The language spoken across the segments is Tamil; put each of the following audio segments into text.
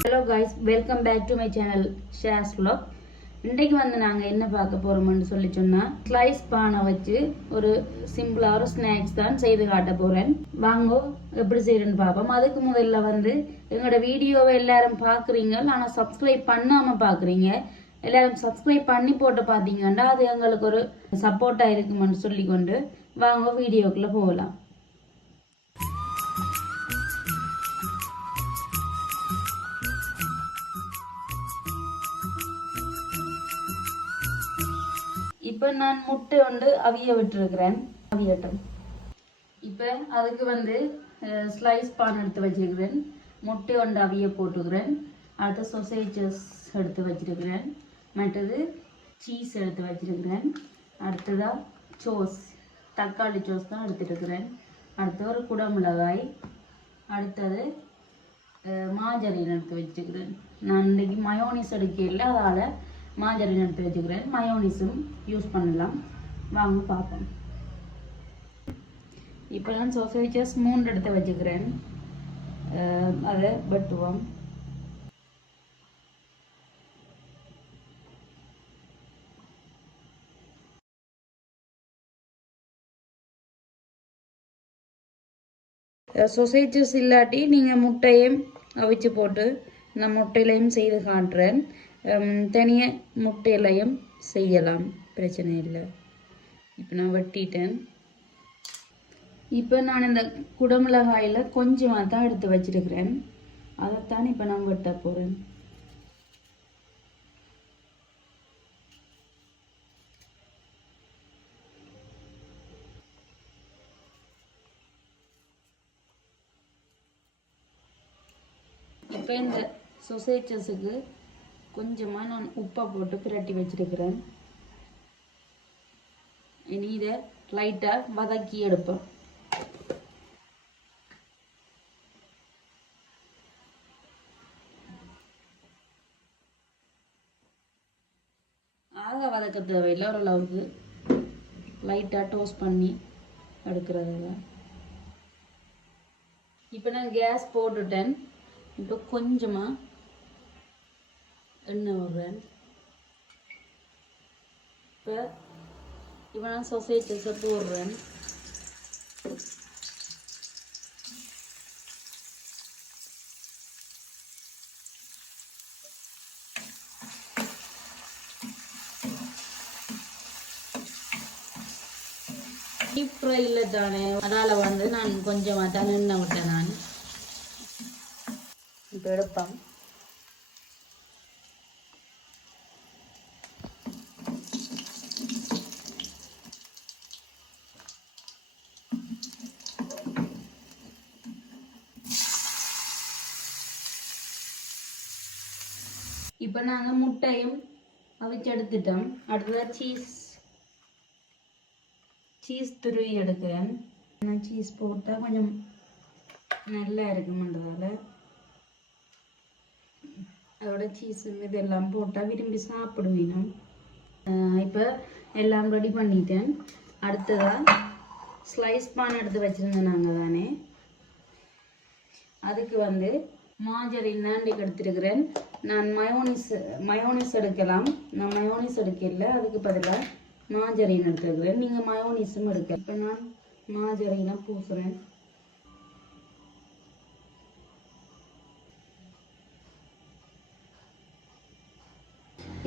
Hello guys welcome back to my channel shares vlog. இன்றைக்கு வந்து நாங்கள் என்ன பார்க்க போகிறோம்னு சொல்லி சொன்னால் ஸ்லைஸ் பானை வச்சு ஒரு சிம்பிளாக ஒரு ஸ்நாக்ஸ் தான் செய்து காட்ட போகிறேன் வாங்கோ எப்படி செய்கிறேன்னு பார்ப்போம். அதுக்கு முதல்ல வந்து எங்களோட வீடியோவை எல்லாரும் பார்க்குறீங்க ஆனால் சப்ஸ்கிரைப் பண்ணாமல் பார்க்குறீங்க. எல்லாரும் சப்ஸ்கிரைப் பண்ணி போட்டு பார்த்தீங்கன்னா அது எங்களுக்கு ஒரு சப்போர்ட்டாக இருக்குமென்னு சொல்லிக்கொண்டு வாங்க வீடியோக்குள்ளே போகலாம். இப்போ நான் முட்டை வந்து அவிய விட்டுருக்கிறேன். அவியட்டும். இப்போ அதுக்கு வந்து ஸ்லைஸ் பான் எடுத்து வச்சிருக்கிறேன். முட்டை ஒன்று அவிய போட்டுக்கிறேன். அடுத்து சொசேஜஸ் எடுத்து வச்சிருக்கிறேன். மற்றது சீஸ் எடுத்து வச்சிருக்கிறேன். அடுத்ததாக சோஸ் தக்காளி சோஸ் தான் எடுத்துருக்கிறேன் அடுத்து ஒரு குடமிளகாய். அடுத்தது மாஜரின் எடுத்து வச்சுக்கிறேன் நான் இன்றைக்கி மயோனிஸ் எடுக்கல அதால் மாஞ்சரின் எடுத்து வச்சுக்கிறேன் மயோனிஸும் யூஸ் பண்ணலாம். வாங்க பார்ப்போம். இப்போ நான் சோசேஜஸ் மூன்று எடுத்து வச்சுக்கிறேன். அதை வெட்டுவோம். சொசைட்டிஸ் இல்லாட்டி நீங்கள் முட்டையும் அவிச்சு போட்டு நான் முட்டையிலையும் செய்து காட்டுறேன் தனிய முட்டையிலையும் செய்யலாம். பிரச்சனை இல்லை. இப்போ நான் வெட்டிட்டேன். இப்போ நான் இந்த குடமிளகாயில் கொஞ்சமாக தான் எடுத்து வச்சிருக்கிறேன். அதைத்தான் இப்போ நான் வெட்ட போகிறேன் இப்போ இந்த சொசைட்டஸுக்கு கொஞ்சமாக நான் உப்பை போட்டு பிரட்டி வச்சிருக்கிறேன். இனி இதை லைட்டாக வதக்கி எடுப்பேன் ஆக வதக்க தேவையில்லை ஓரளவுக்கு லைட்டாக டோஸ்ட் பண்ணி எடுக்கிறதுல இப்போ நான் கேஸ் போட்டுட்டேன். இப்போ கொஞ்சமாக எண்ணெய் விடுறேன் இப்போ இப்போ நான் சொசைட்டஸை போடுறேன். டீப் ஃப்ரை இல்லை தானே அதனால் வந்து நான் கொஞ்சமாக தான் எண்ணெய் விட்டேன் நான். இப்போ எடுப்பேன் இப்போ நாங்கள் முட்டையும் அவிச்சு எடுத்துட்டோம் அடுத்ததாக சீஸ் சீஸ் துருவி எடுக்கிறேன். நான் சீஸ் போட்டால் கொஞ்சம் நல்லா இருக்குமன்றதால அதோட சீஸும் இதெல்லாம் போட்டால் விரும்பி சாப்பிடுவீனும். இப்போ எல்லாம் ரெடி பண்ணிட்டேன். அடுத்ததாக ஸ்லைஸ் பான் எடுத்து வச்சுருந்தேன் நாங்கள் தானே. அதுக்கு வந்து மாஜரின் நாண்டிக்கு எடுத்திருக்கிறேன் நான் மயோனிஸ் மயோனிஸ் எடுக்கலாம். நான் மயோனிஸ் எடுக்கல. அதுக்கு பதிலாக மாஜரின் எடுத்துருக்கிறேன் நீங்கள் மயோனிஸும் எடுக்க இப்போ நான் மாஜரினை பூசுகிறேன்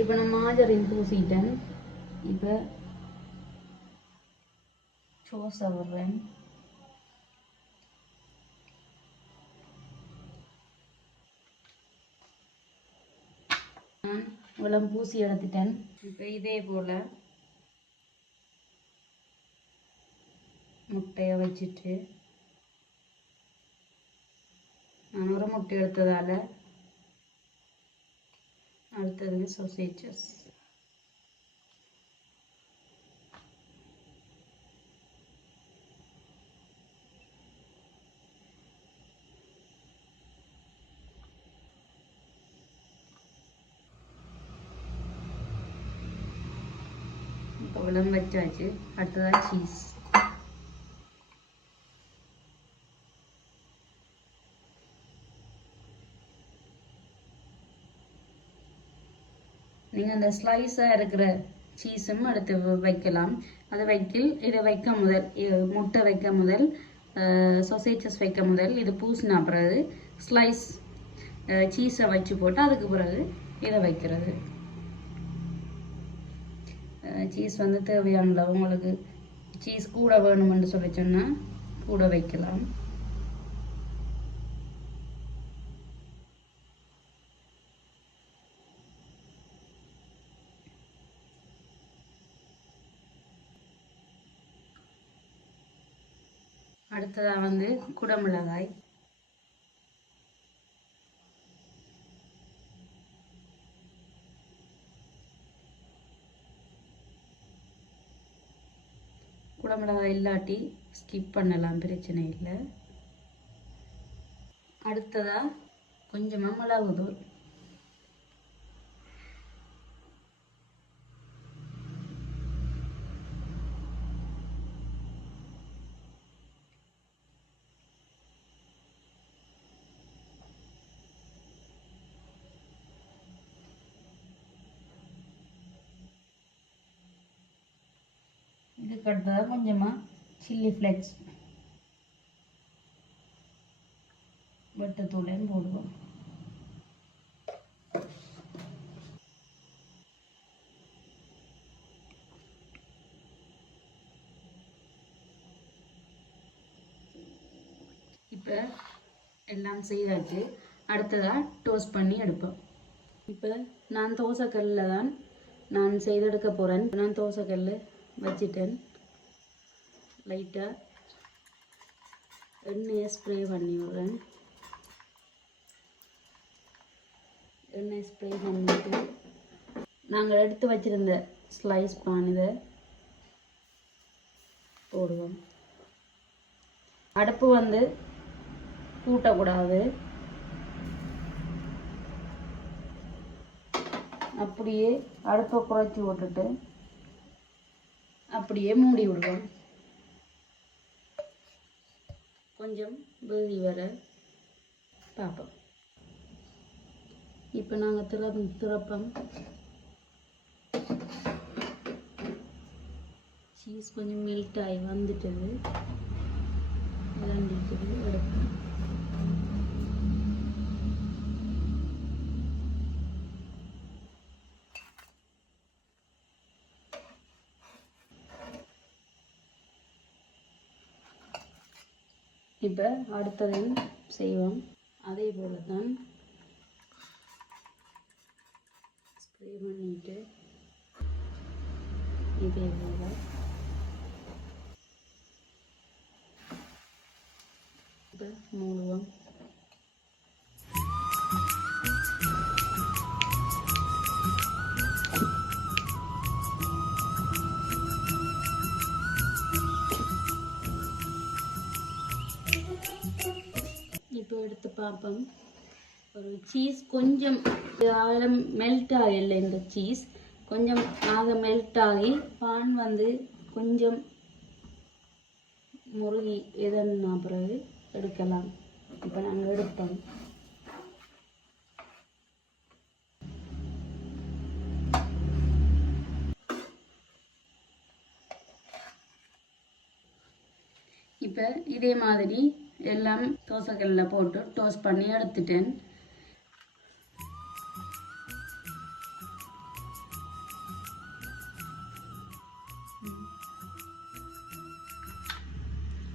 இப்போ நான் மாஜரின் பூசிட்டேன். இப்போ சோசை விடுறேன் நான் இவ்வளோ பூசி எடுத்துட்டேன். இப்போ இதே போல் முட்டையை வச்சுட்டு நான் ஒரு முட்டை எடுத்ததால் அடுத்தது சொசேஜஸ் விளம்பு வச்சாச்சு அடுத்ததாக சீஸ் நீங்கள் அந்த ஸ்லைஸாக இருக்கிற சீஸும் அடுத்து வைக்கலாம் அதை வைக்கில் இதை வைக்க முதல் முட்டை வைக்க முதல் சொசைச்சஸ் வைக்க முதல் இது பூசினா பிறகு ஸ்லைஸ் சீஸை வச்சு போட்டு அதுக்கு பிறகு இதை வைக்கிறது சீஸ் வந்து தேவையான அளவு உங்களுக்கு சீஸ் கூட வேணுமென்று சொல்லி சொன்னால் கூட வைக்கலாம். அடுத்ததாக வந்து குடமிளகாய். குடமிளகாய் இல்லாட்டி ஸ்கிப் பண்ணலாம் பிரச்சனை இல்லை. அடுத்ததாக கொஞ்சமாக மிளகுதூள் இதுக்கு அடுத்ததாக கொஞ்சமாக சில்லி ஃப்ளெக்ஸ் வெட்டத்தூளையும் போடுவோம். இப்போ எல்லாம் செய்தாச்சு. அடுத்ததாக டோஸ்ட் பண்ணி எடுப்போம். இப்போ நான் தோசைக்கல்லில் தான் நான் செய்தெடுக்க போகிறேன் நான் தோசைக்கல் வச்சிட்டேன். லைட்டாக எண்ணெயை ஸ்ப்ரே பண்ணி விடுறேன். எண்ணெய் ஸ்ப்ரே பண்ணிவிட்டு நாங்கள் எடுத்து வச்சிருந்த ஸ்லைஸ் பான் இதை போடுவோம். அடுப்பு வந்து கூட்டக்கூடாது அப்படியே அடுப்பை குறைச்சி விட்டுட்டு அப்படியே மூடி விடுவோம். கொஞ்சம் வேதி வர பார்ப்போம். இப்போ நாங்கள் திற திறப்போம். சீஸ் கொஞ்சம் மெல்ட் ஆகி வந்துட்டது. எடுப்போம். இப்போ அடுத்ததையும் செய்வோம். அதே போல் தான் ஸ்ப்ரே பண்ணிட்டு இதே போல. இப்போ மூடுவோம். எடுத்து பார்ப்போம். ஒரு சீஸ் கொஞ்சம் ஆக மெல்ட் ஆகல இந்த சீஸ் கொஞ்சம் ஆக மெல்ட் ஆகி பான் வந்து கொஞ்சம் முருகி எதன்னா பிறகு எடுக்கலாம். இப்போ நாங்கள் எடுப்போம். இப்போ இதே மாதிரி எல்லாம் தோசைக்கல்லில் போட்டு டோஸ்ட் பண்ணி எடுத்துட்டேன்.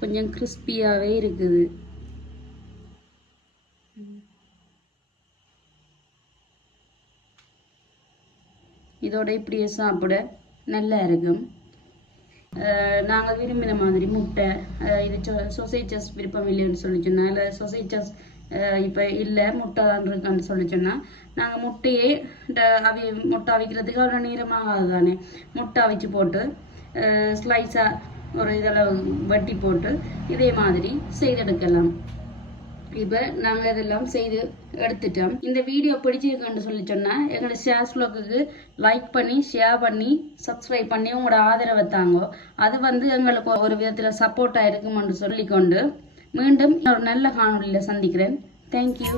கொஞ்சம் கிறிஸ்பியாகவே இருக்குது. இதோட இப்படியே சாப்பிட நல்லா இருக்கும். நாங்கள் விரும்பின மாதிரி முட்டை இது சொசைச்சஸ் விருப்பம் இல்லைன்னு சொல்லி சொன்னால் இல்லை சொசைச்சஸ் இப்போ இல்லை முட்டை தான் இருக்கான்னு சொல்லி சொன்னால் நாங்கள் முட்டையே அவி முட்டை அவிக்கிறதுக்கு அவ்வளோ நேரமாகாது தானே. முட்டை அவிச்சு போட்டு ஸ்லைஸாக ஒரு இதில் வெட்டி போட்டு இதே மாதிரி செய்தெடுக்கலாம். இப்போ நாங்கள் இதெல்லாம் செய்து எடுத்துட்டோம். இந்த வீடியோ பிடிச்சிருக்குன்னு சொல்லி சொன்னால் எங்களோட ஷேர் ஸ்லோக்குக்கு லைக் பண்ணி ஷேர் பண்ணி சப்ஸ்கிரைப் பண்ணி உங்களோட ஆதரவை தாங்கோ. அது வந்து எங்களுக்கு ஒரு விதத்தில் சப்போர்ட்டாக இருக்குமென்று சொல்லிக்கொண்டு மீண்டும் ஒரு நல்ல காணொலியில் சந்திக்கிறேன். தேங்க்யூ